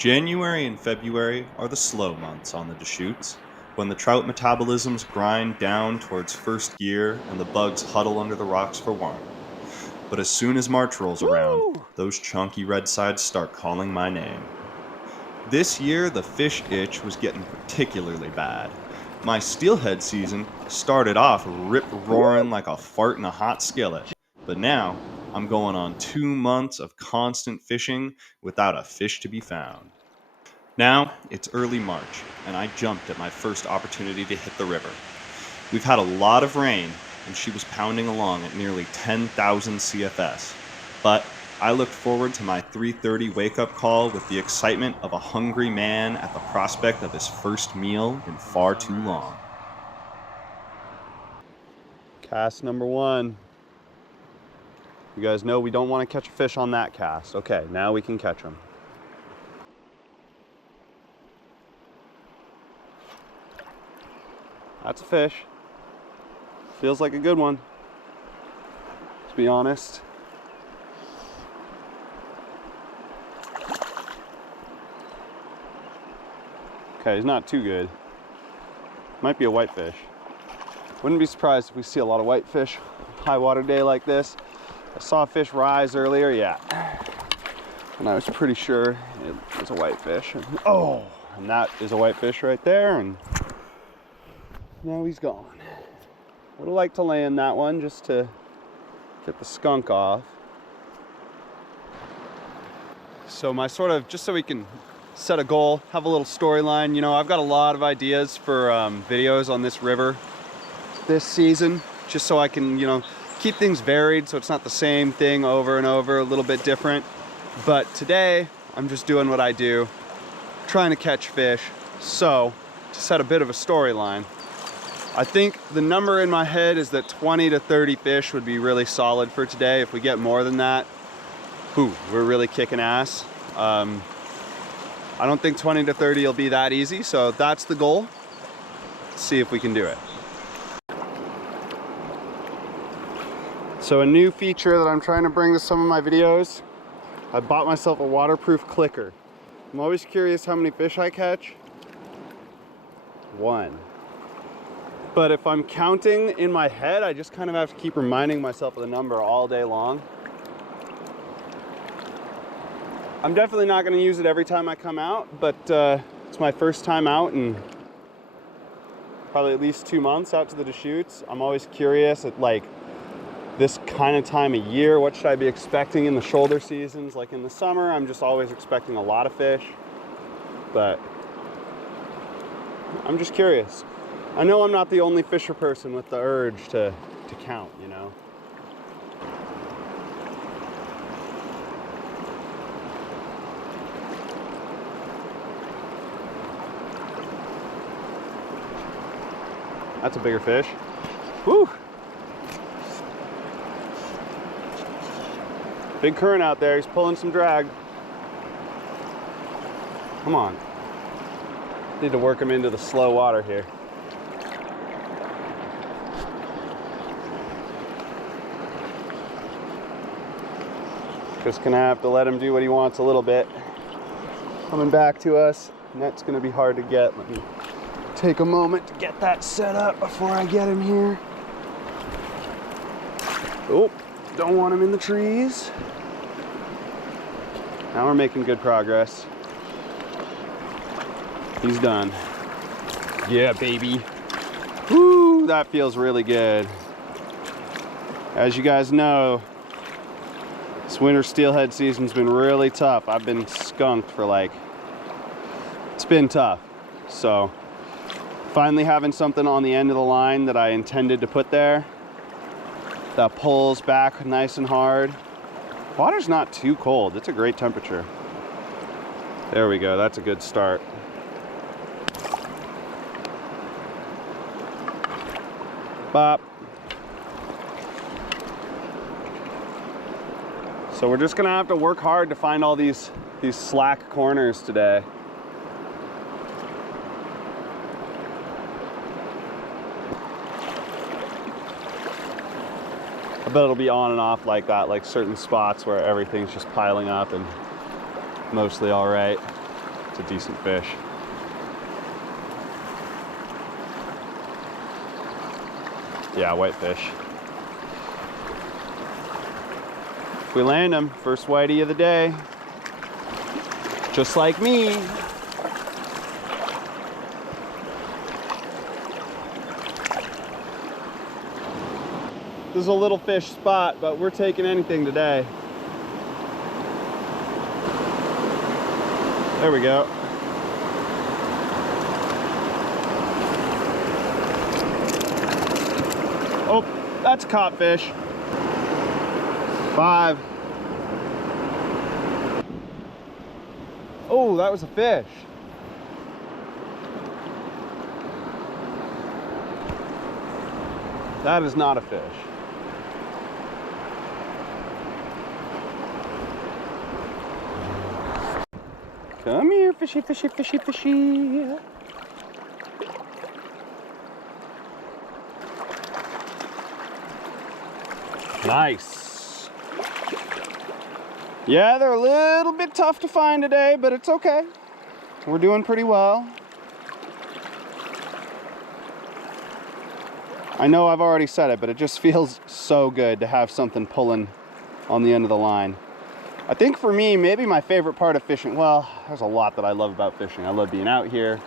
January and February are the slow months on the Deschutes, when the trout metabolisms grind down towards first gear and the bugs huddle under the rocks for warmth. But as soon as March rolls around, those chunky red sides start calling my name. This year, the fish itch was getting particularly bad. My steelhead season started off rip-roaring like a fart in a hot skillet, but now I'm going on 2 months of constant fishing without a fish to be found. Now, it's early March, and I jumped at my first opportunity to hit the river. We've had a lot of rain, and she was pounding along at nearly 10,000 CFS. But I looked forward to my 3:30 wake-up call with the excitement of a hungry man at the prospect of his first meal in far too long. Cast number 1. You guys know we don't want to catch a fish on that cast. Okay, now we can catch them. That's a fish. Feels like a good one, to be honest. Okay, he's not too good. Might be a whitefish. Wouldn't be surprised if we see a lot of whitefish high water day like this. I saw a fish rise earlier, yeah. And I was pretty sure it was a whitefish. And that is a whitefish right there, and now he's gone. Would have liked to land that one just to get the skunk off. So my just so we can set a goal, have a little storyline. You know, I've got a lot of ideas for videos on this river this season, just so I can, you know, keep things varied so it's not the same thing over and over, a little bit different. But today, I'm just doing what I do, trying to catch fish. So, to set a bit of a storyline, I think the number in my head is that 20 to 30 fish would be really solid for today. If we get more than that, we're really kicking ass. I don't think 20 to 30 will be that easy, so that's the goal. Let's see if we can do it. So a new feature that I'm trying to bring to some of my videos, I bought myself a waterproof clicker. I'm always curious how many fish I catch. 1. But if I'm counting in my head, I just kind of have to keep reminding myself of the number all day long. I'm definitely not going to use it every time I come out, but it's my first time out in probably at least 2 months out to the Deschutes. I'm always curious at like this kind of time of year, what should I be expecting in the shoulder seasons? Like in the summer, I'm just always expecting a lot of fish, but I'm just curious. I know I'm not the only fisher person with the urge to count, you know? That's a bigger fish. Woo! Big current out there, he's pulling some drag. Come on. Need to work him into the slow water here. Just gonna have to let him do what he wants a little bit. Coming back to us, net's gonna be hard to get. Let me take a moment to get that set up before I get him here. Oh, don't want him in the trees. Now we're making good progress. He's done. Yeah, baby. Woo, that feels really good. As you guys know, this winter steelhead season's been really tough. I've been skunked for it's been tough. So finally having something on the end of the line that I intended to put there that pulls back nice and hard. Water's not too cold. It's a great temperature. There we go. That's a good start. Bop. So we're just gonna have to work hard to find all these slack corners today. I bet it'll be on and off like that, like certain spots where everything's just piling up and mostly all right. It's a decent fish. Yeah, whitefish. If we land him, first whitey of the day. Just like me. This is a little fish spot, but we're taking anything today. There we go. Oh, that's a codfish. 5. Oh, that was a fish. That is not a fish. Come here, fishy, fishy, fishy, fishy. Nice. Yeah, they're a little bit tough to find today, but it's okay. We're doing pretty well. I know I've already said it, but it just feels so good to have something pulling on the end of the line. I think for me, maybe my favorite part of fishing, well, there's a lot that I love about fishing. I love being out here,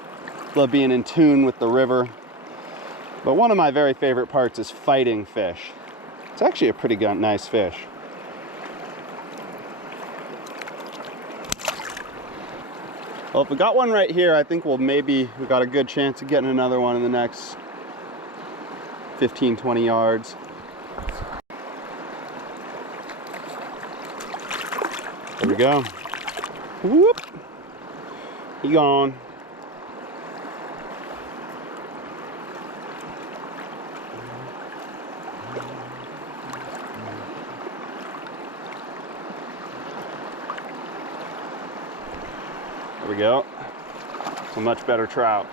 love being in tune with the river. But one of my very favorite parts is fighting fish. It's actually a pretty nice fish. Well, if we got one right here, I think we got a good chance of getting another one in the next 15, 20 yards. There we go. Whoop! He gone. There we go. It's a much better trout.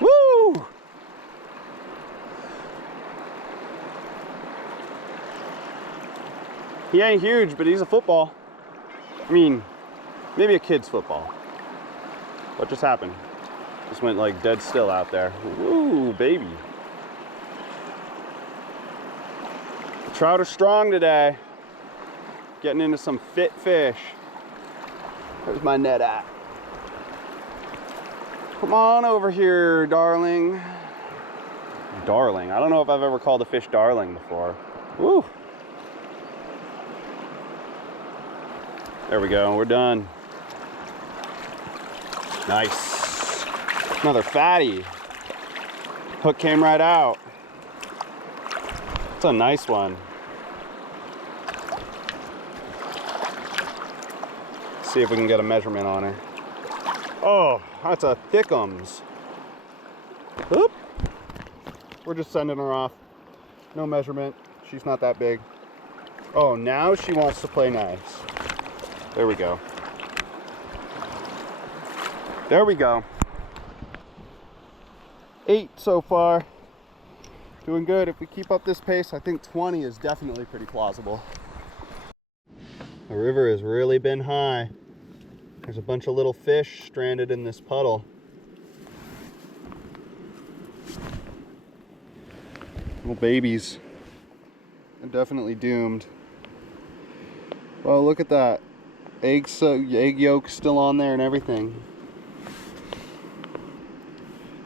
Woo! He ain't huge, but he's a football. I mean, maybe a kid's football. What just happened? Just went like dead still out there. Ooh, baby. The trout are strong today. Getting into some fit fish. Where's my net at? Come on over here, darling. Darling. I don't know if I've ever called a fish darling before. Woo. There we go, we're done. Nice. Another fatty. Hook came right out. It's a nice one. Let's see if we can get a measurement on her. Oh, that's a Thickums. Oop. We're just sending her off. No measurement. She's not that big. Oh, now she wants to play nice. There we go. There we go. 8 so far. Doing good. If we keep up this pace, I think 20 is definitely pretty plausible. The river has really been high. There's a bunch of little fish stranded in this puddle. Little babies. They're definitely doomed. Well, look at that. Egg yolk still on there and everything.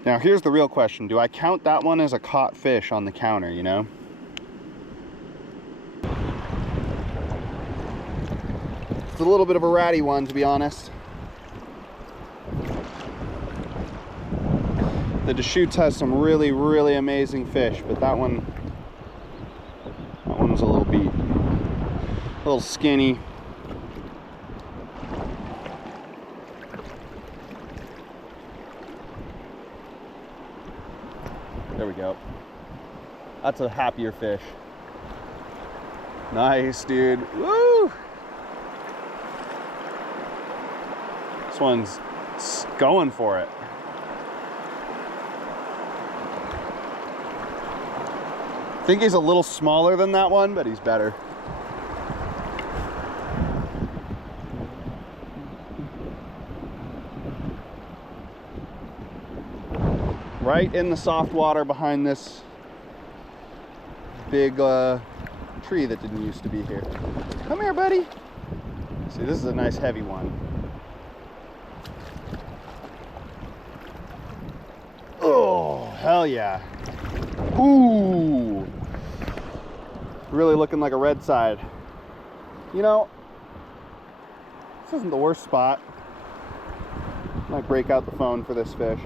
Now here's the real question. Do I count that one as a caught fish on the counter, you know? It's a little bit of a ratty one, to be honest. The Deschutes has some really, really amazing fish, but that one was a little beat. A little skinny. There we go. That's a happier fish. Nice, dude. Woo! This one's going for it. I think he's a little smaller than that one, but he's better. right in the soft water behind this big tree that didn't used to be here. Come here, buddy. See, this is a nice heavy one. Oh, hell yeah. Ooh. Really looking like a red side. You know, this isn't the worst spot. Might break out the phone for this fish.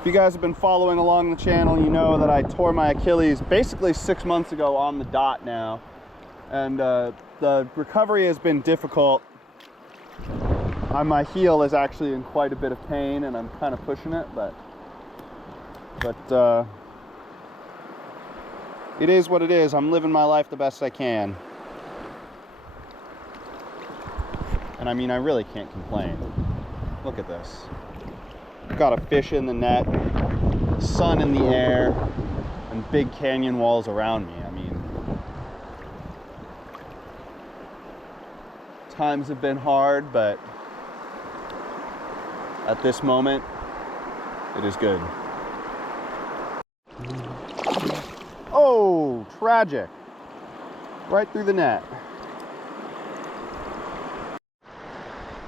If you guys have been following along the channel, you know that I tore my Achilles basically 6 months ago on the dot now. And the recovery has been difficult. My heel is actually in quite a bit of pain and I'm kind of pushing it, but it is what it is. I'm living my life the best I can. And I mean, I really can't complain. Look at this. Got a fish in the net, sun in the air, and big canyon walls around me. I mean, times have been hard, but at this moment, it is good. Oh, tragic. Right through the net.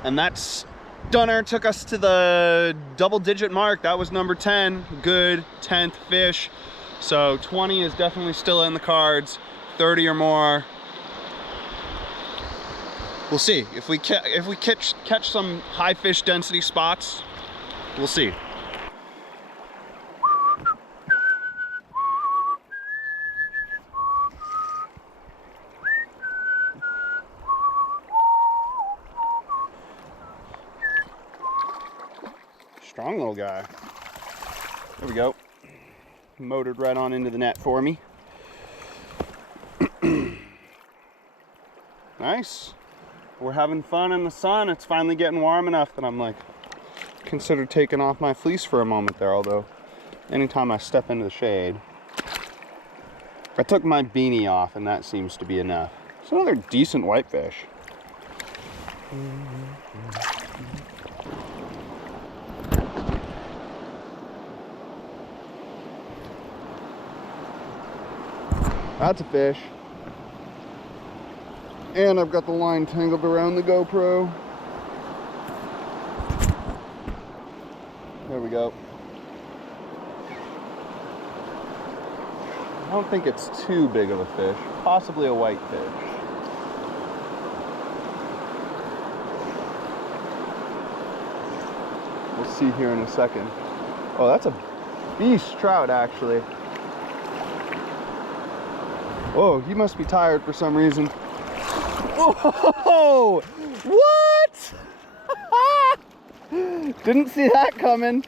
And that stunner took us to the double-digit mark. That was number 10. Good 10th fish. So 20 is definitely still in the cards. 30 or more. We'll see. If we catch some high fish density spots, we'll see. Strong little guy. There we go. Motored right on into the net for me. Nice. We're having fun in the sun. It's finally getting warm enough that I'm like, considered taking off my fleece for a moment there, although anytime I step into the shade. I took my beanie off and that seems to be enough. It's another decent whitefish. That's a fish. And I've got the line tangled around the GoPro. There we go. I don't think it's too big of a fish. Possibly a whitefish. We'll see here in a second. Oh, that's a beast trout, actually. Whoa, he must be tired for some reason. Whoa! What? Didn't see that coming.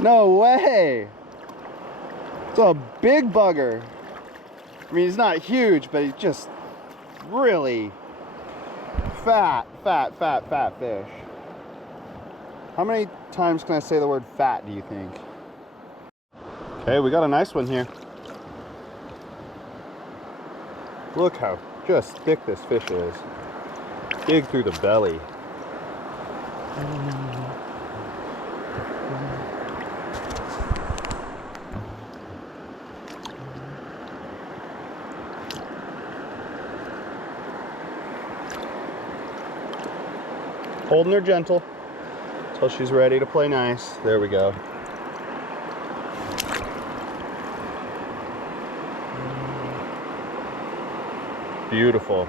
No way. It's a big bugger. I mean, he's not huge, but he's just really fat fish. How many times can I say the word fat, do you think? Okay, we got a nice one here. Look how just thick this fish is. Dig through the belly. Holding her gentle until she's ready to play nice. There we go. Beautiful.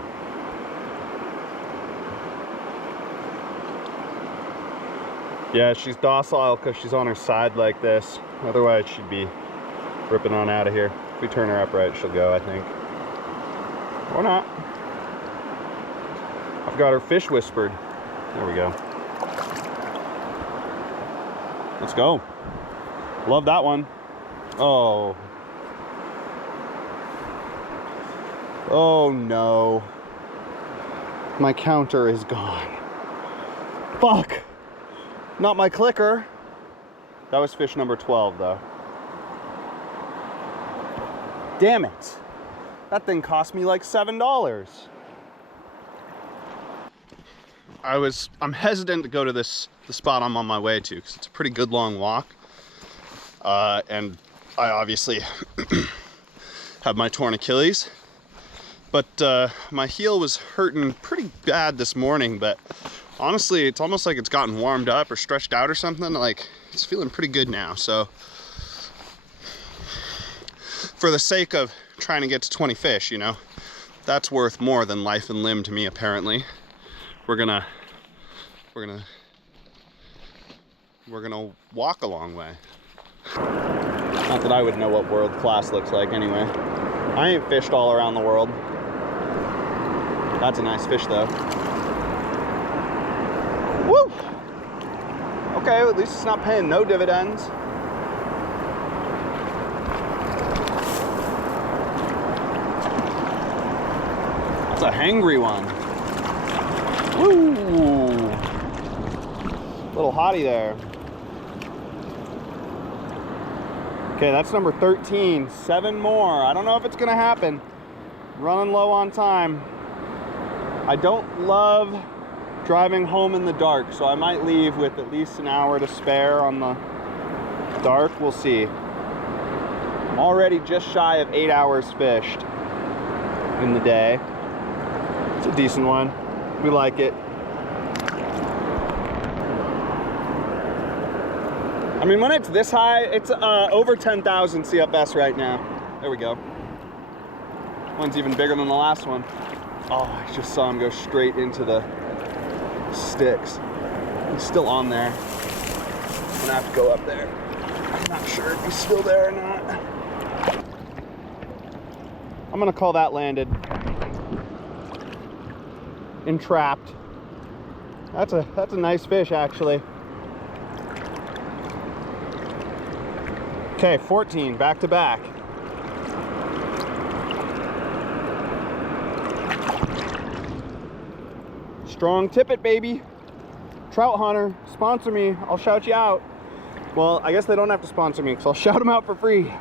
Yeah, she's docile because she's on her side like this. Otherwise, she'd be ripping on out of here. If we turn her upright, she'll go, I think. Or not. I've got her fish whispered. There we go. Let's go. Love that one. Oh. Oh no. My counter is gone. Fuck. Not my clicker. That was fish number 12 though. Damn it. That thing cost me like $7. I'm hesitant to go to the spot I'm on my way to because it's a pretty good long walk. And I obviously have my torn Achilles. But my heel was hurting pretty bad this morning, but honestly, it's almost like it's gotten warmed up or stretched out or something. Like, it's feeling pretty good now. So for the sake of trying to get to 20 fish, you know, that's worth more than life and limb to me, apparently. We're gonna walk a long way. Not that I would know what world class looks like anyway. I ain't fished all around the world. That's a nice fish though. Woo! Okay, at least it's not paying no dividends. That's a hangry one. Woo! Little hottie there. Okay, that's number 13. 7 more. I don't know if it's gonna happen. Running low on time. I don't love driving home in the dark, so I might leave with at least an hour to spare on the dark. We'll see. I'm already just shy of 8 hours fished in the day. It's a decent one. We like it. I mean, when it's this high, it's over 10,000 CFS right now. There we go. One's even bigger than the last one. Oh, I just saw him go straight into the sticks. He's still on there. I'm gonna have to go up there. I'm not sure if he's still there or not. I'm gonna call that landed. Entrapped. That's a nice fish, actually. Okay, 14, back to back. Strong tippet, baby. Trout hunter, sponsor me. I'll shout you out. Well, I guess they don't have to sponsor me because I'll shout them out for free.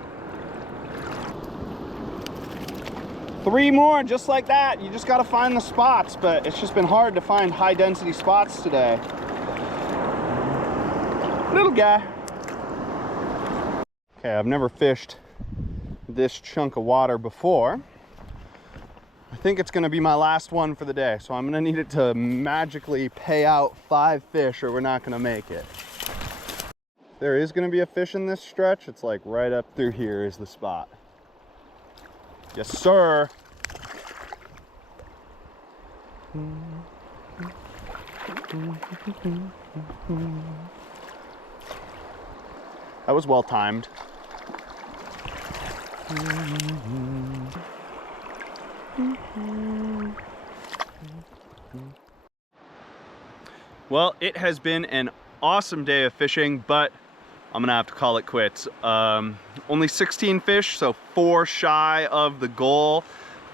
3 more just like that. You just got to find the spots, but it's just been hard to find high density spots today. Little guy. Okay, I've never fished this chunk of water before. I think it's gonna be my last one for the day, so I'm gonna need it to magically pay out 5 fish or we're not gonna make it. There is gonna be a fish in this stretch. It's like right up through here is the spot. Yes, sir. That was well timed. Well, it has been an awesome day of fishing, but I'm gonna have to call it quits. Only 16 fish, so 4 shy of the goal,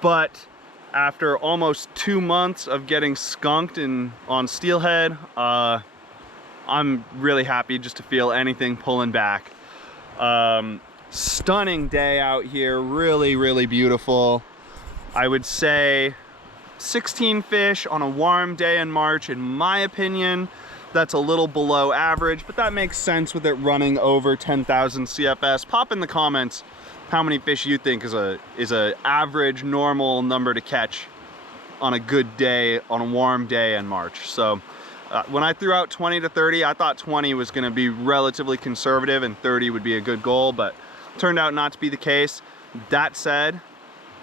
but after almost 2 months of getting skunked on steelhead, I'm really happy just to feel anything pulling back. Stunning day out here, really beautiful. I would say 16 fish on a warm day in March. In my opinion, that's a little below average, but that makes sense with it running over 10,000 CFS. Pop in the comments how many fish you think is a average normal number to catch on a good day, on a warm day in March. So when I threw out 20 to 30, I thought 20 was gonna be relatively conservative and 30 would be a good goal, but turned out not to be the case. That said,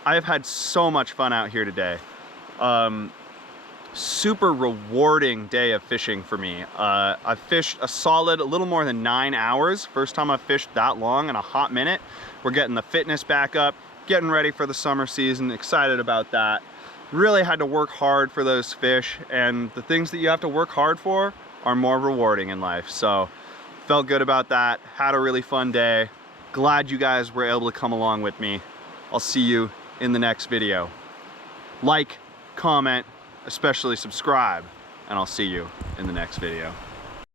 I have had so much fun out here today. Super rewarding day of fishing for me. I've fished a solid, a little more than 9 hours. First time I've fished that long in a hot minute. We're getting the fitness back up, getting ready for the summer season, excited about that. Really had to work hard for those fish, and the things that you have to work hard for are more rewarding in life. So felt good about that, had a really fun day. Glad you guys were able to come along with me. I'll see you in the next video. Like, comment, especially subscribe, and I'll see you in the next video.